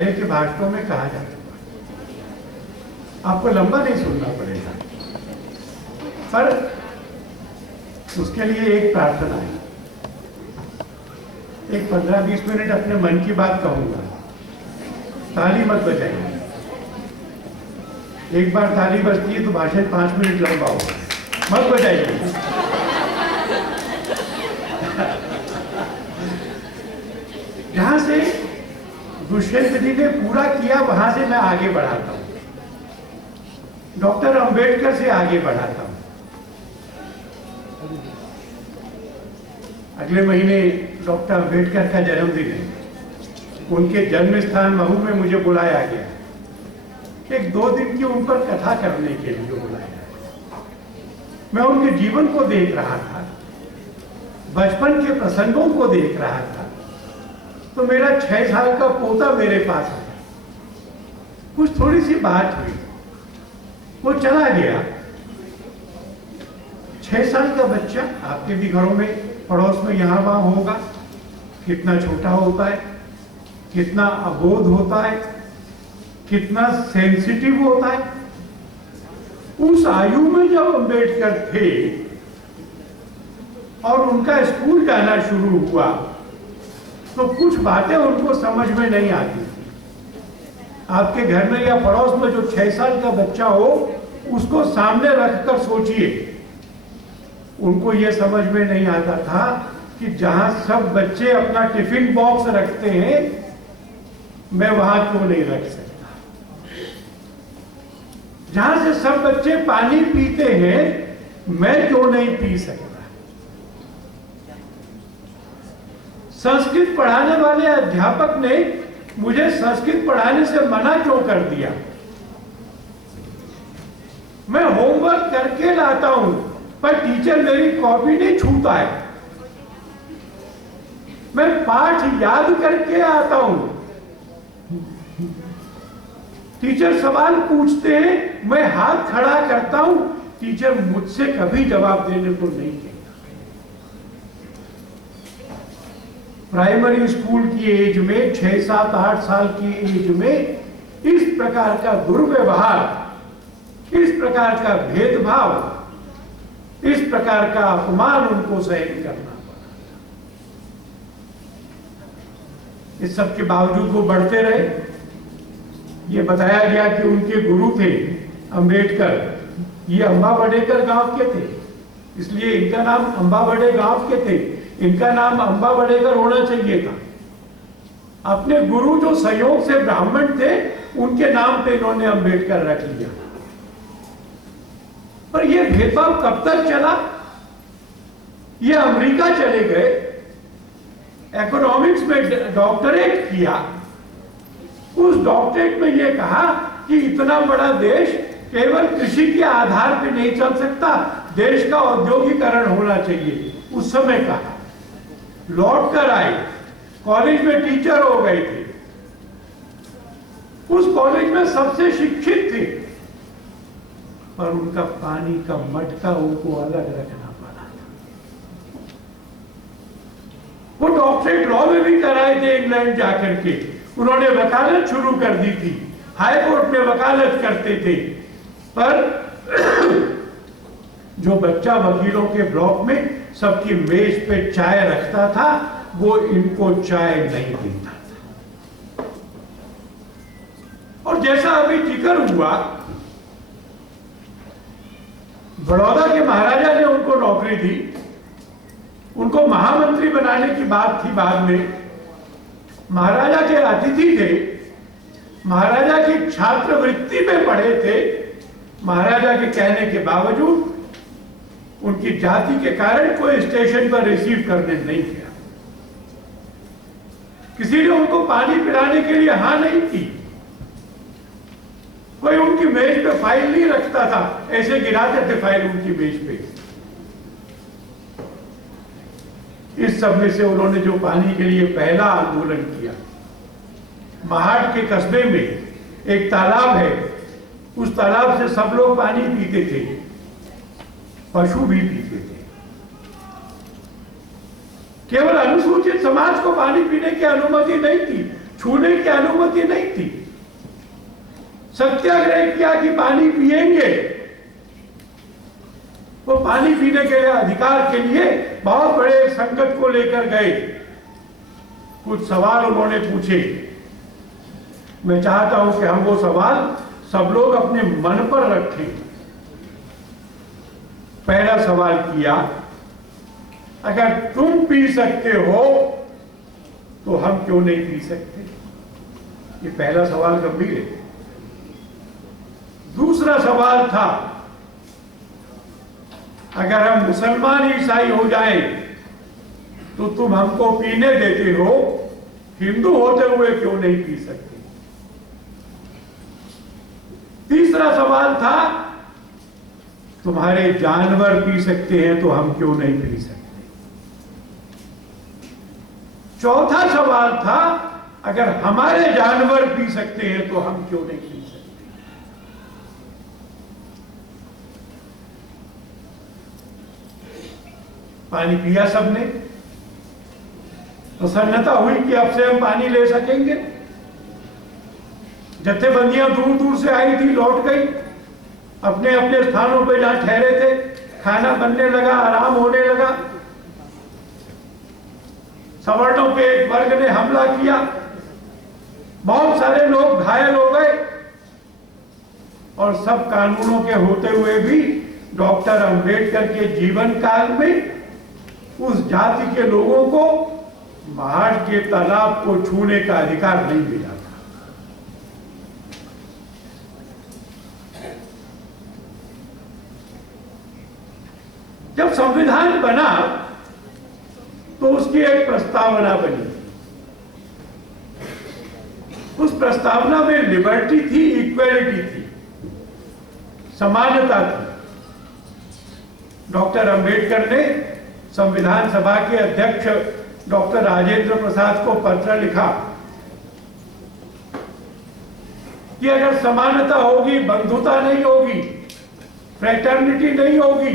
के भाषणों में कहा जाता है। आपको लंबा नहीं सुनना पड़ेगा, पर उसके लिए एक प्रार्थना है। एक 15-20 मिनट अपने मन की बात कहूंगा। ताली मत बजाइए। एक बार ताली बजती है तो भाषण 5 मिनट लंबा होगा, मत बजाइए। जहां से दुष्यंत जी ने पूरा किया वहां से मैं आगे बढ़ाता हूं, डॉक्टर अंबेडकर से आगे बढ़ाता हूं। अगले महीने डॉक्टर अंबेडकर का जन्मदिन है। उनके जन्म स्थान महू में मुझे बुलाया गया, एक 2 दिन की उन पर कथा करने के लिए बुलाया। मैं उनके जीवन को देख रहा था, बचपन के प्रसंगों को देख रहा था, तो मेरा 6 साल का पोता मेरे पास आया। कुछ थोड़ी सी बात हुई, वो चला गया। 6 साल का बच्चा, आपके भी घरों में पड़ोस में यहाँ वहां होगा, कितना छोटा होता है, कितना अबोध होता है, कितना सेंसिटिव होता है। उस आयु में जब अंबेडकर थे और उनका स्कूल जाना शुरू हुआ तो कुछ बातें उनको समझ में नहीं आती। आपके घर में या पड़ोस में जो 6 साल का बच्चा हो, उसको सामने रखकर सोचिए। उनको यह समझ में नहीं आता था कि जहां सब बच्चे अपना टिफिन बॉक्स रखते हैं, मैं वहां क्यों नहीं रख सकता। जहां से सब बच्चे पानी पीते हैं, मैं क्यों नहीं पी सकता। संस्कृत पढ़ाने वाले अध्यापक ने मुझे संस्कृत पढ़ाने से मना क्यों कर दिया। मैं होमवर्क करके लाता हूं, पर टीचर मेरी कॉपी नहीं छूता है। मैं पाठ याद करके आता हूं, टीचर सवाल पूछते हैं, मैं हाथ खड़ा करता हूं, टीचर मुझसे कभी जवाब देने को नहीं कहता। प्राइमरी स्कूल की एज में 6, 7, 8 साल की एज में इस प्रकार का दुर्व्यवहार, इस प्रकार का भेदभाव, इस प्रकार का अपमान उनको सहन करना पड़ा। इस सब के बावजूद वो बढ़ते रहे। ये बताया गया कि उनके गुरु थे अंबेडकर, ये अंबा बड़ेकर गांव के थे, इसलिए इनका नाम अंबा बड़े गांव के थे। इनका नाम अंबा बड़ेकर होना चाहिए था। अपने गुरु जो संयोग से ब्राह्मण थे, उनके नाम पे इन्होंने अंबेडकर रख लिया। पर यह भेदभाव कब तक चला? ये अमेरिका चले गए, इकोनॉमिक्स में डॉक्टरेट किया। उस डॉक्टरेट में यह कहा कि इतना बड़ा देश केवल कृषि के आधार पर नहीं चल सकता, देश का औद्योगिकरण होना चाहिए। उस समय कहा, लौट कर आए, कॉलेज में टीचर हो गए थे, उस कॉलेज में सबसे शिक्षित थे, पर उनका पानी का मटका उनको अलग रखना पड़ा था। वो डॉक्टरेट लॉ में भी कराए थे इंग्लैंड जाकर के। उन्होंने वकालत शुरू कर दी थी, हाई कोर्ट में वकालत करते थे, पर जो बच्चा वकीलों के ब्लॉक में सबकी मेज पे चाय रखता था, वो इनको चाय नहीं देता था। और जैसा अभी जिक्र हुआ, बड़ौदा के महाराजा ने उनको नौकरी दी, उनको महामंत्री बनाने की बात थी। बाद में महाराजा के अतिथि थे, महाराजा की छात्रवृत्ति में पढ़े थे। महाराजा के कहने के बावजूद उनकी जाति के कारण कोई स्टेशन पर रिसीव करने नहीं गया। किसी ने उनको पानी पिलाने के लिए हां नहीं की। कोई उनकी मेज पे फाइल नहीं रखता था, ऐसे गिराते थे फाइल उनकी मेज पे। इस सब में से उन्होंने जो पानी के लिए पहला आंदोलन किया, महाड के कस्बे में एक तालाब है, उस तालाब से सब लोग पानी पीते थे, पशु भी पीते थे। केवल अनुसूचित समाज को पानी पीने की अनुमति नहीं थी, छूने की अनुमति नहीं थी। सत्याग्रह किया कि पानी पिएंगे। वो पानी पीने के अधिकार के लिए बहुत बड़े संकट को लेकर गए। कुछ सवाल उन्होंने पूछे। मैं चाहता हूं कि हम वो सवाल सब लोग अपने मन पर रखें। पहला सवाल किया, अगर तुम पी सकते हो तो हम क्यों नहीं पी सकते? ये पहला सवाल गंभीर है। दूसरा सवाल था, अगर हम मुसलमान ईसाई हो जाएं तो तुम हमको पीने देते हो, हिंदू होते हुए क्यों नहीं पी सकते? तीसरा सवाल था, तुम्हारे जानवर पी सकते हैं तो हम क्यों नहीं पी सकते? चौथा सवाल था, अगर हमारे जानवर पी सकते हैं तो हम क्यों नहीं पी सकते? पानी पिया सबने, प्रसन्नता हुई कि अब से हम पानी ले सकेंगे। जत्थेबंदियां दूर दूर से आई थी, लौट गई अपने अपने स्थानों पर जहां ठहरे थे। खाना बनने लगा, आराम होने लगा। सवर्णों के एक वर्ग ने हमला किया, बहुत सारे लोग घायल हो गए। और सब कानूनों के होते हुए भी डॉक्टर अंबेडकर के जीवन काल में उस जाति के लोगों को महाराष्ट्र के तालाब को छूने का अधिकार नहीं मिला था। जब संविधान बना तो उसकी एक प्रस्तावना बनी। उस प्रस्तावना में लिबर्टी थी, इक्वेलिटी थी, समानता थी। डॉक्टर अंबेडकर ने संविधान सभा के अध्यक्ष डॉक्टर राजेंद्र प्रसाद को पत्र लिखा कि अगर समानता होगी, बंधुता नहीं होगी, फ्रेटर्निटी नहीं होगी,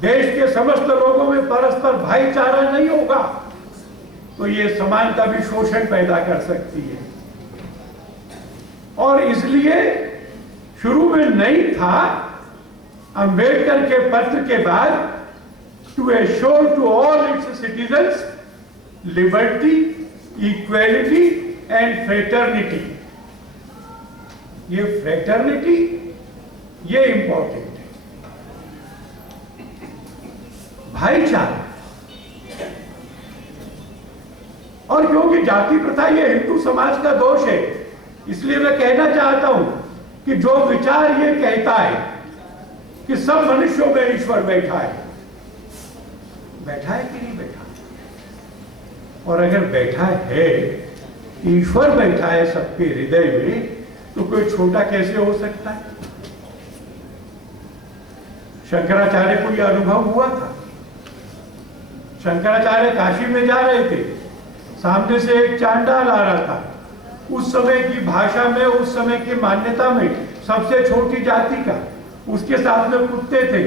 देश के समस्त लोगों में परस्पर भाईचारा नहीं होगा, तो ये समानता भी शोषण पैदा कर सकती है। और इसलिए शुरू में नहीं था। अंबेडकर के पत्र के बाद, to assure to all its citizens liberty, equality and fraternity. ये फ्रेटर्निटी, ये इंपॉर्टेंट है, भाईचारा। और क्योंकि जाति प्रथा ये हिंदू समाज का दोष है, इसलिए मैं कहना चाहता हूं कि जो विचार ये कहता है कि सब मनुष्यों में ईश्वर बैठा है, बैठा है कि नहीं बैठा? और अगर बैठा है, ईश्वर बैठा है सबके हृदय में, तो कोई छोटा कैसे हो सकता है? शंकराचार्य को यह अनुभव हुआ था। शंकराचार्य काशी में जा रहे थे, सामने से एक चांडाल आ रहा था। उस समय की भाषा में, उस समय की मान्यता में सबसे छोटी जाति का, उसके साथ में कुत्ते थे,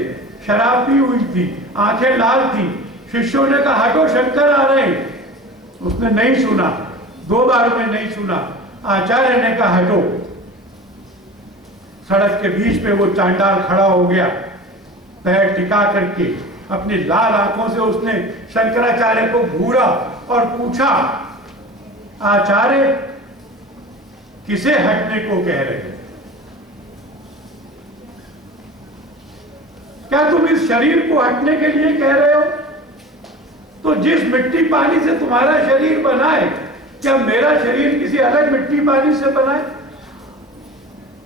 शराब पी हुई थी, आंखें लाल थी। शिष्यों ने कहा, हटो, शंकर आ रहे हैं। उसने नहीं सुना, 2 बार में नहीं सुना। आचार्य ने कहा, हटो। सड़क के बीच में वो चांडाल खड़ा हो गया, पैर टिका करके अपनी लाल आंखों से उसने शंकराचार्य को घूरा और पूछा, आचार्य किसे हटने को कह रहे हैं? क्या तुम इस शरीर को हटने के लिए कह रहे हो? तो जिस मिट्टी पानी से तुम्हारा शरीर बना है, क्या मेरा शरीर किसी अलग मिट्टी पानी से बना है?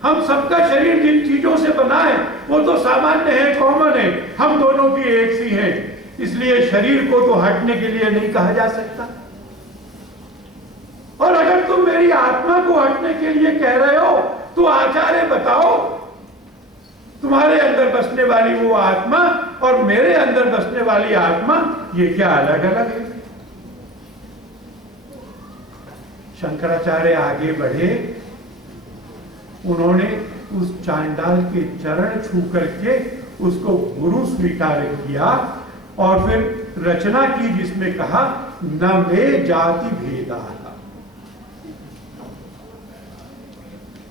हम सबका शरीर जिन चीजों से बना है वो तो सामान्य है, कॉमन है, हम दोनों की एक सी है। इसलिए शरीर को तो हटने के लिए नहीं कहा जा सकता। और अगर तुम मेरी आत्मा को हटने के लिए कह रहे हो, तो आचार्य बताओ, तुम्हारे अंदर बसने वाली वो आत्मा और मेरे अंदर बसने वाली आत्मा, ये क्या अलग अलग है? शंकराचार्य आगे बढ़े, उन्होंने उस चांडाल के चरण छू करके उसको गुरु स्वीकार किया और फिर रचना की जिसमें कहा, न मे जाति भेदा।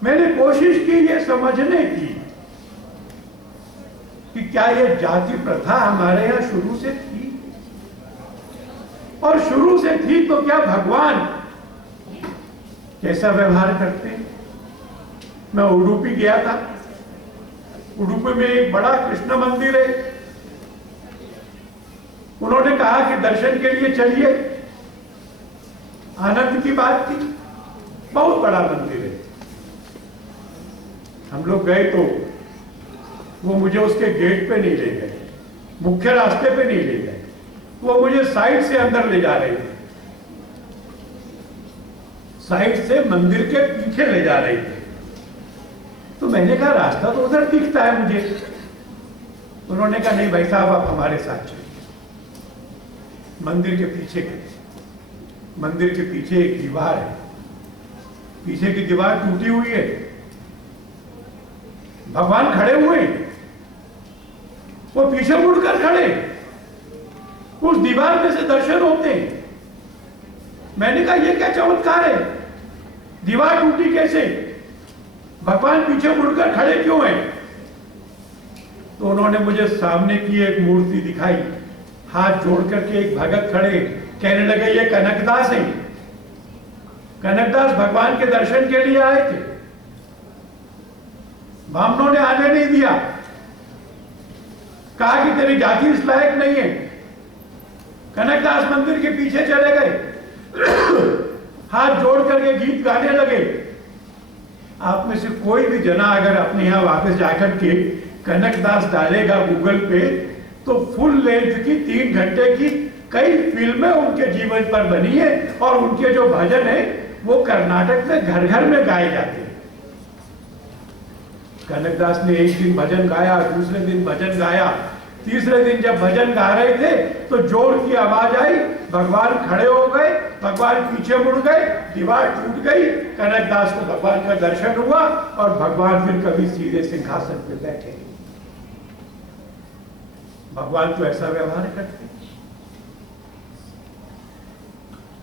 मैंने कोशिश की ये समझने की कि क्या ये जाति प्रथा हमारे यहां शुरू से थी, और शुरू से थी तो क्या भगवान कैसा व्यवहार करते हैं। मैं उडुपी गया था। उडुपी में एक बड़ा कृष्ण मंदिर है। उन्होंने कहा कि दर्शन के लिए चलिए। आनंद की बात थी। बहुत बड़ा मंदिर है। हम लोग गए तो वो मुझे उसके गेट पे नहीं ले गए, मुख्य रास्ते पे नहीं ले गए, वो मुझे साइड से अंदर ले जा रहे थे। साइड से मंदिर के पीछे ले जा रहे थे। तो मैंने कहा रास्ता तो उधर दिखता है मुझे। उन्होंने कहा नहीं भाई साहब, आप हमारे साथ चलिए। मंदिर के पीछे एक दीवार है। पीछे की दीवार टूटी हुई है। भगवान खड़े हुए, वो पीछे मुड़कर खड़े, उस दीवार में से दर्शन होते हैं। मैंने कहा ये क्या चमत्कार है, दीवार टूटी कैसे, भगवान पीछे मुड़कर खड़े क्यों हैं? तो उन्होंने मुझे सामने की एक मूर्ति दिखाई। हाथ जोड़ करके एक भगत खड़े, कहने लगे ये कनकदास हैं। कनकदास भगवान के दर्शन के लिए आए थे। ब्राह्मणों ने आने नहीं दिया, कहा कि तेरी जाति इस लायक नहीं है। कनकदास मंदिर के पीछे चले गए, हाथ जोड़ करके गीत गाने लगे। आप में से कोई भी जना अगर अपने यहां वापस जाकर के कनकदास डालेगा गूगल पे, तो फुल लेंथ की 3 घंटे की कई फिल्में उनके जीवन पर बनी है, और उनके जो भजन है वो कर्नाटक में घर घर में गाए जाते हैं। कनकदास ने एक दिन भजन गाया, दूसरे दिन भजन गाया, तीसरे दिन जब भजन गा रहे थे तो जोर की आवाज आई, भगवान खड़े हो गए, भगवान पीछे मुड़ गए, दीवार टूट गई, कनकदास को भगवान का दर्शन हुआ, और भगवान फिर कभी सीधे सिंहासन पे बैठे। भगवान तो ऐसा व्यवहार करते।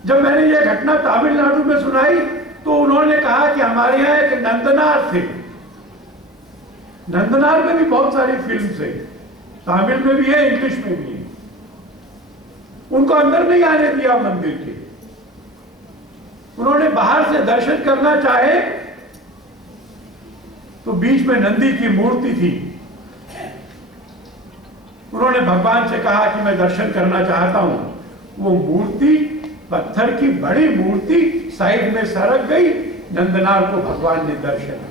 जब मैंने ये घटना तमिलनाडु में सुनाई तो उन्होंने कहा कि हमारे यहाँ एक नंदनार थे। नंदनार में भी बहुत सारी फिल्म्स है, तमिल में भी है, इंग्लिश में भी है। उनको अंदर नहीं आने दिया मंदिर के। उन्होंने बाहर से दर्शन करना चाहे तो बीच में नंदी की मूर्ति थी। उन्होंने भगवान से कहा कि मैं दर्शन करना चाहता हूं। वो मूर्ति, पत्थर की बड़ी मूर्ति, साइड में सरक गई। नंदनार को भगवान ने दर्शन।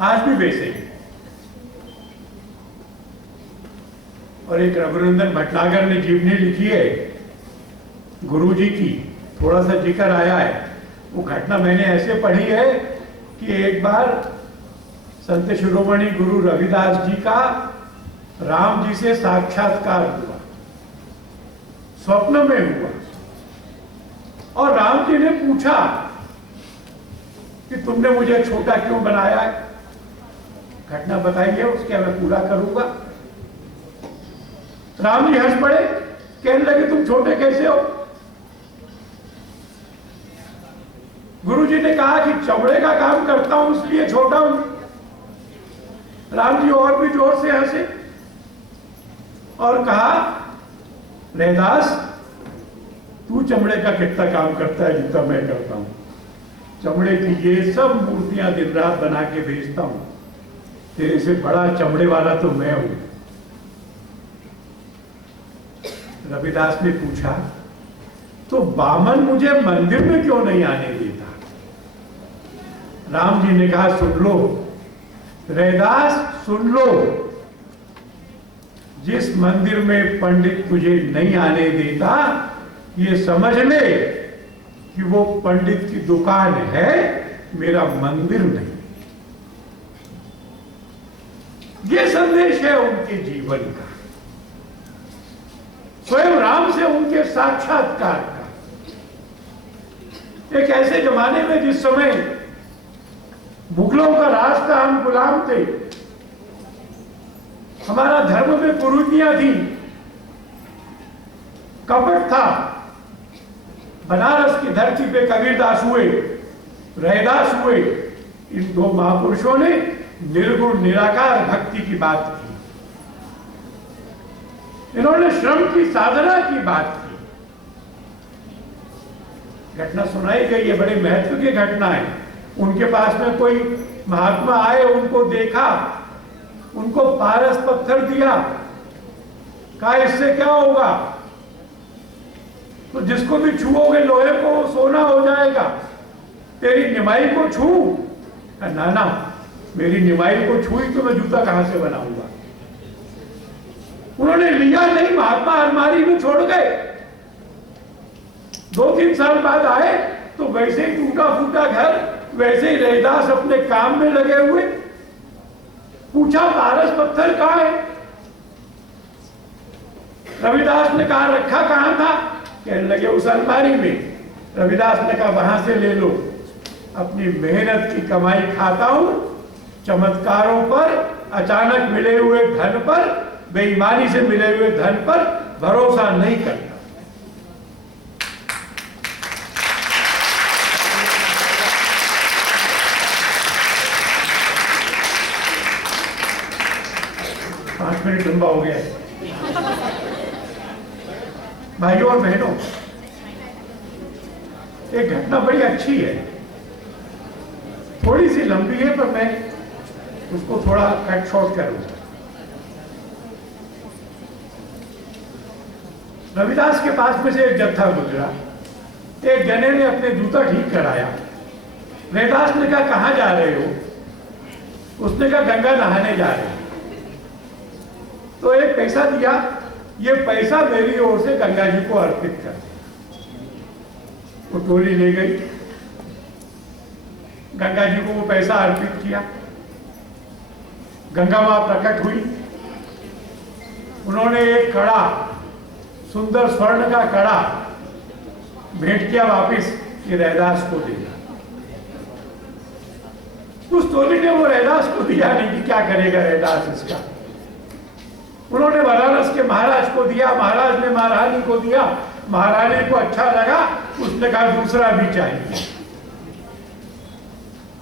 आज भी वैसे ही। और एक रघुनंदन भटनागर ने जीवनी लिखी है गुरुजी की, थोड़ा सा जिक्र आया है। वो घटना मैंने ऐसे पढ़ी है कि एक बार संत शिरोमणि गुरु रविदास जी का राम जी से साक्षात्कार हुआ, स्वप्न में हुआ। और राम जी ने पूछा कि तुमने मुझे छोटा क्यों बनाया है? घटना बताइए, उसके मैं पूरा करूंगा। राम जी हंस पड़े, कहने लगे तुम छोटे कैसे हो? गुरु जी ने कहा कि चमड़े का काम करता हूं इसलिए छोटा हूं। राम जी और भी जोर से हंसे और कहा, रैदास तू चमड़े का कितना काम करता है जितना मैं करता हूं। चमड़े की ये सब मूर्तियां दिन रात बना के भेजता हूं, तेरे से बड़ा चमड़े वाला तो मैं हूं। रविदास ने पूछा, तो बामन मुझे मंदिर में क्यों नहीं आने देता? राम जी ने कहा, सुन लो रैदास, सुन लो, जिस मंदिर में पंडित तुझे नहीं आने देता, ये समझ ले कि वो पंडित की दुकान है, मेरा मंदिर नहीं। ये संदेश है उनके जीवन का, स्वयं राम से उनके साक्षात्कार का। एक ऐसे जमाने में जिस समय मुगलों का राज था, हम गुलाम थे, हमारा धर्म में कुरीतियां थी, कपट था। बनारस की धरती पे कबीरदास हुए, रैदास हुए, इन दो महापुरुषों ने निर्गुण निराकार भक्ति की बात की, इन्होंने श्रम की साधना की बात की। घटना सुनाई गई है, बड़े महत्व की घटना है। उनके पास में कोई महात्मा आए, उनको देखा, उनको पारस पत्थर दिया, कहा इससे क्या होगा, तो जिसको भी छुओगे लोहे को सोना हो जाएगा, तेरी निमाई को छू। ना ना, मेरी निमाई को छुई तो मैं जूता कहां से बनाऊंगा। उन्होंने लिया नहीं, महात्मा अलमारी में छोड़ गए। 2-3 साल बाद आए तो वैसे ही टूटा फूटा घर, वैसे ही रैदास अपने काम में लगे हुए। पूछा पारस पत्थर कहां है? रविदास ने कहा रखा कहां था? कहने लगे उस अलमारी में। रविदास ने कहा वहां से ले लो, अपनी मेहनत की कमाई खाता हूं, चमत्कारों पर, अचानक मिले हुए धन पर, बेईमानी से मिले हुए धन पर भरोसा नहीं करता। पांच मिनट लंबा हो गया है। भाइयों और बहनों, एक घटना बड़ी अच्छी है, थोड़ी सी लंबी है, पर मैं उसको थोड़ा कट शॉर्ट करूंगा। रविदास के पास में से एक जत्था गुजरा, एक जने ने अपने जूता ठीक कराया। रविदास ने कहा कहां जा रहे हो? उसने कहा गंगा नहाने जा रहे हैं। तो एक पैसा दिया, ये पैसा मेरी ओर से गंगा जी को अर्पित कर। वो टोली ले गई, गंगा जी को वो पैसा अर्पित किया। गंगा मां प्रकट हुई, उन्होंने एक कड़ा, सुंदर स्वर्ण का कड़ा भेंट किया वापिस कि रैदास को देगा। उस टोली ने वो रैदास को दिया नहीं कि क्या करेगा रैदास इसका। उन्होंने बनारस के महाराज को दिया, महाराज ने महारानी को दिया, महारानी को अच्छा लगा, उसने कहा दूसरा भी चाहिए।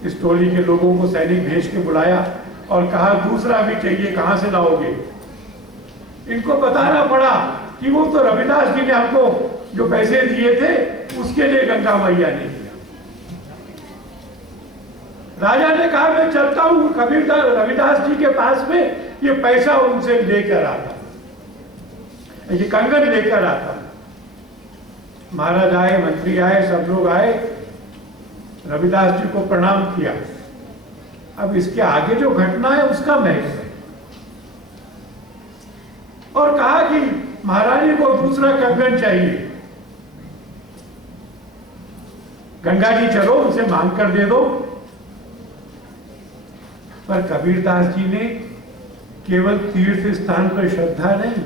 इस टोली के लोगों को सैनिक भेज के बुलाया और कहा दूसरा भी चाहिए, कहां से लाओगे? इनको बताना पड़ा कि वो तो रविदास जी ने हमको जो पैसे दिए थे उसके लिए गंगा मैया ने दिया। राजा ने कहा मैं चलता हूं कबीरदास रविदास जी के पास में, ये पैसा उनसे लेकर आता, ये कंगन लेकर आता। महाराज आए, मंत्री आए, सब लोग आए, रविदास जी को प्रणाम किया। अब इसके आगे जो घटना है उसका महत्व है। और कहा कि महारानी को दूसरा कंगन चाहिए, गंगा जी चलो उनसे मांग कर दे दो। पर कबीरदास जी ने केवल तीर्थ स्थान पर श्रद्धा नहीं,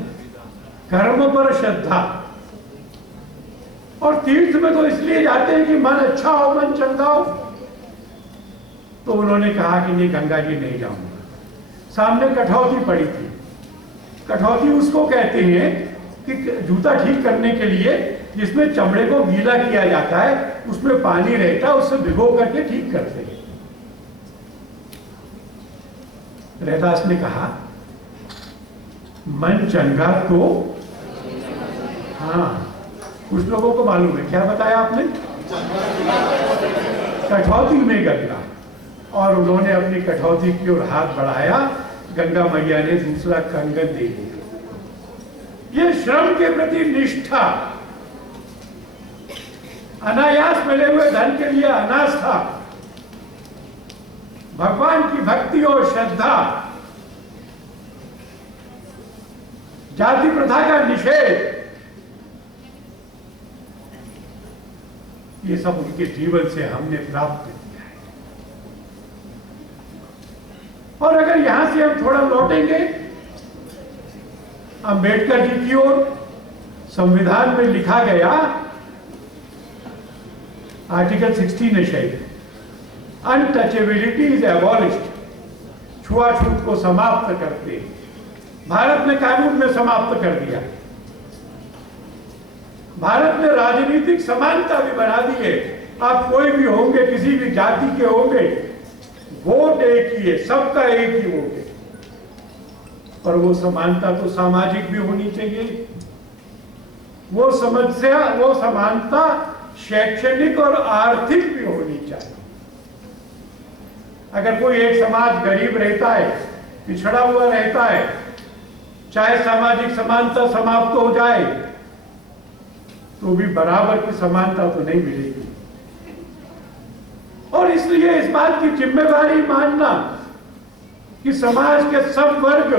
कर्म पर श्रद्धा। और तीर्थ में तो इसलिए जाते हैं कि मन अच्छा हो, मन चंगा हो। तो उन्होंने कहा कि नहीं, गंगा जी नहीं जाऊंगा। सामने कठौती पड़ी थी। कठौती उसको कहते हैं कि जूता ठीक करने के लिए जिसमें चमड़े को गीला किया जाता है, उसमें पानी रहता है, उससे भिगो करके ठीक करते हैं। रैदास ने कहा मन चंगा तो, हाँ, कुछ लोगों को मालूम है, क्या बताया आपने? कठौती में गंगा। और उन्होंने अपनी कठौती की ओर हाथ बढ़ाया, गंगा मैया ने दूसरा कंगन दे दिया। ये श्रम के प्रति निष्ठा, अनायास मिले हुए धन के लिए अनास्था, भगवान की भक्ति और श्रद्धा, जाति प्रथा का निषेध, ये सब उनके जीवन से हमने प्राप्त किया है। और अगर यहां से हम थोड़ा लौटेंगे अंबेडकर जी की ओर, संविधान में लिखा गया, आर्टिकल 16 है शायद, अनटचेबिलिटी इज एबॉलिश्ड, छुआछूत को समाप्त करते। भारत ने कानून में समाप्त कर दिया। भारत ने राजनीतिक समानता भी बढ़ा दी है, आप कोई भी होंगे, किसी भी जाति के होंगे, वोट एक ही है, सबका एक ही वोट है। पर वो समानता तो सामाजिक भी होनी चाहिए। वो समानता शैक्षणिक और आर्थिक भी होनी चाहिए। अगर कोई एक समाज गरीब रहता है, पिछड़ा हुआ रहता है, चाहे सामाजिक समानता समाप्त हो जाए तो भी बराबर की समानता तो नहीं मिलेगी। और इसलिए इस बात की जिम्मेदारी मानना कि समाज के सब वर्ग,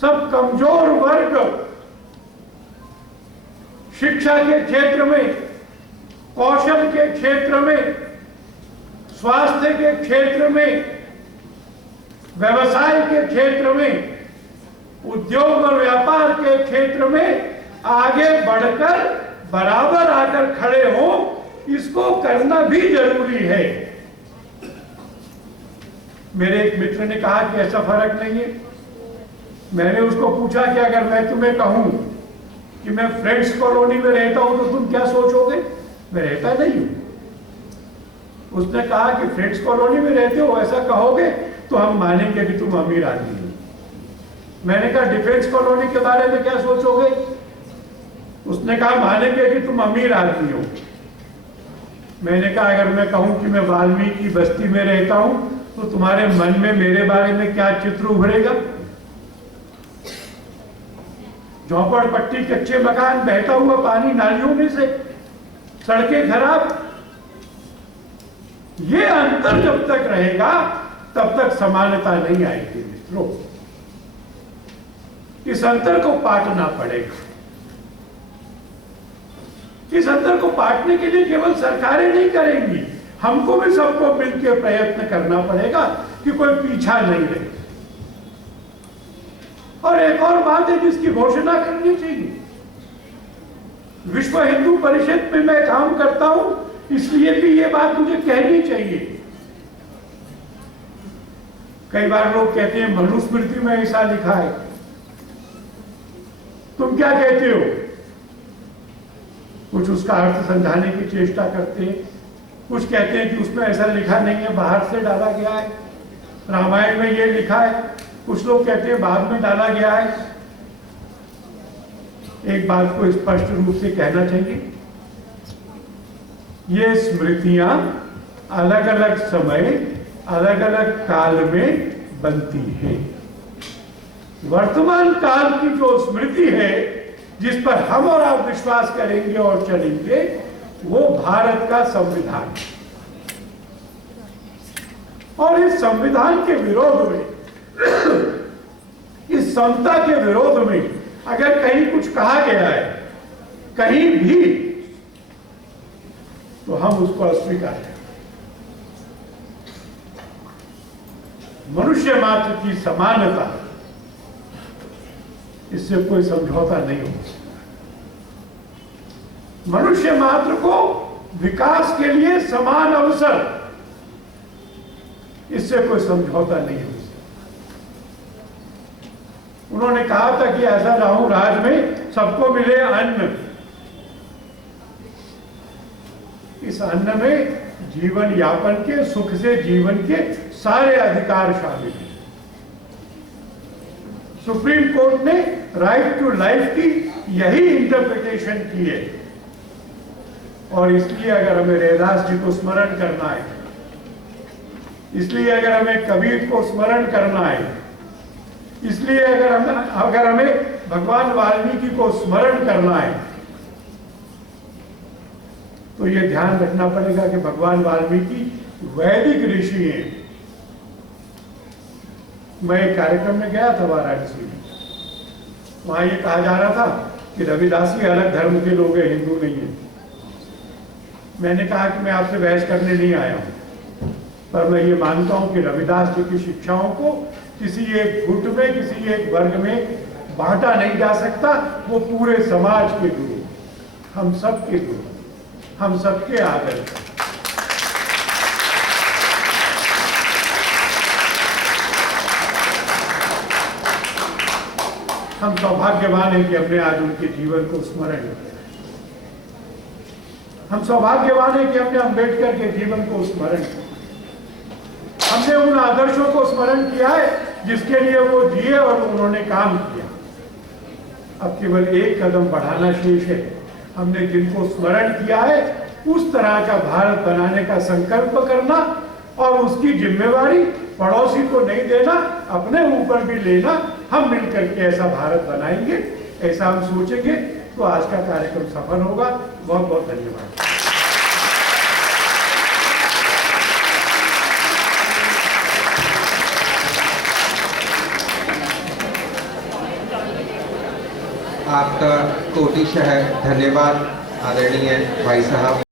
सब कमजोर वर्ग शिक्षा के क्षेत्र में, कौशल के क्षेत्र में, स्वास्थ्य के क्षेत्र में, व्यवसाय के क्षेत्र में, उद्योग और व्यापार के क्षेत्र में आगे बढ़कर बराबर आकर खड़े हो, इसको करना भी जरूरी है। मेरे एक मित्र ने कहा कि ऐसा फर्क नहीं है। मैंने उसको पूछा कि अगर मैं तुम्हें कहूं कि मैं फ्रेंड्स कॉलोनी में रहता हूं तो तुम क्या सोचोगे? मैं रहता नहीं हूं। उसने कहा कि फ्रेंड्स कॉलोनी में रहते हो, ऐसा कहोगे तो हम मानेंगे कि तुम अमीर आदमी हो। मैंने कहा डिफेंस कॉलोनी के बारे में क्या सोचोगे? उसने कहा मानेंगे कि तुम अमीर आदमी हो। मैंने कहा अगर मैं कहूं कि मैं वाल्मीकि बस्ती में रहता हूं तो तुम्हारे मन में मेरे बारे में क्या चित्र उभरेगा? झोपड़पट्टी, कच्चे मकान, बहता हुआ पानी नालियों में से, सड़कें खराब। ये अंतर जब तक रहेगा तब तक समानता नहीं आएगी मित्रों। इस अंतर को पाटना पड़ेगा। इस अंतर को पाटने के लिए केवल सरकारें नहीं करेंगी, हमको भी सबको मिलकर प्रयत्न करना पड़ेगा कि कोई पीछा नहीं रहे। और एक और बात है जिसकी घोषणा करनी चाहिए। विश्व हिंदू परिषद में मैं काम करता हूं, इसलिए भी ये बात मुझे कहनी चाहिए। कई बार लोग कहते हैं मनुस्मृति में ऐसा लिखा है, तुम क्या कहते हो? कुछ उसका अर्थ समझाने की चेष्टा करते हैं, कुछ कहते हैं कि उसमें ऐसा लिखा नहीं है, बाहर से डाला गया है, रामायण में ये लिखा है। कुछ लोग कहते हैं बाद में डाला गया है। एक बात को स्पष्ट रूप से कहना चाहिए, ये स्मृतियां अलग अलग समय, अलग अलग काल में बनती हैं। वर्तमान काल की जो स्मृति है जिस पर हम और आप विश्वास करेंगे और चलेंगे, वो भारत का संविधान। और इस संविधान के विरोध में, इस समता के विरोध में अगर कहीं कुछ कहा गया है, कहीं भी, तो हम उसको अस्वीकार करें। मनुष्य मात्र की समानता, इससे कोई समझौता नहीं हो सकता। मनुष्य मात्र को विकास के लिए समान अवसर, इससे कोई समझौता नहीं हो सकता। उन्होंने कहा था कि ऐसा राहु राज में सबको मिले अन्न। इस अन्न में जीवन यापन के, सुख से जीवन के सारे अधिकार शामिल हैं। सुप्रीम कोर्ट ने राइट टू लाइफ की यही इंटरप्रिटेशन की है। और इसलिए अगर हमें रैदास जी को स्मरण करना है, इसलिए अगर हमें कबीर को स्मरण करना है, इसलिए अगर हमें भगवान वाल्मीकि को स्मरण करना है, तो यह ध्यान रखना पड़ेगा कि भगवान वाल्मीकि वैदिक ऋषि हैं। मैं एक कार्यक्रम में गया था वाराणसी में, वहां ये कहा जा रहा था कि रविदासी अलग धर्म के लोग हैं, हिंदू नहीं है। मैंने कहा कि मैं आपसे बहस करने नहीं आया हूं, पर मैं ये मानता हूं कि रविदास जी की शिक्षाओं को किसी एक गुट में, किसी एक वर्ग में बांटा नहीं जा सकता। वो पूरे समाज के गुरु, हम सबके गुरु, हम सबके आदर्श। हम सौभाग्यवान हैं कि हमने आज उनके जीवन को स्मरण किया। हम सौभाग्यवान हैं कि हमने अंबेडकर के जीवन को स्मरण किया, हमने उन आदर्शों को स्मरण किया है जिसके लिए वो जिए और उन्होंने काम किया। अब केवल एक कदम बढ़ाना शेष है। हमने जिनको स्मरण किया है उस तरह का भारत बनाने का संकल्प करना और उसकी जिम्मेवारी पड़ोसी को नहीं देना, अपने ऊपर भी लेना। हम मिलकर के ऐसा भारत बनाएंगे, ऐसा हम सोचेंगे तो आज का कार्यक्रम सफल होगा। बहुत बहुत धन्यवाद। आपका कोटिशः धन्यवाद आदरणीय भाई साहब।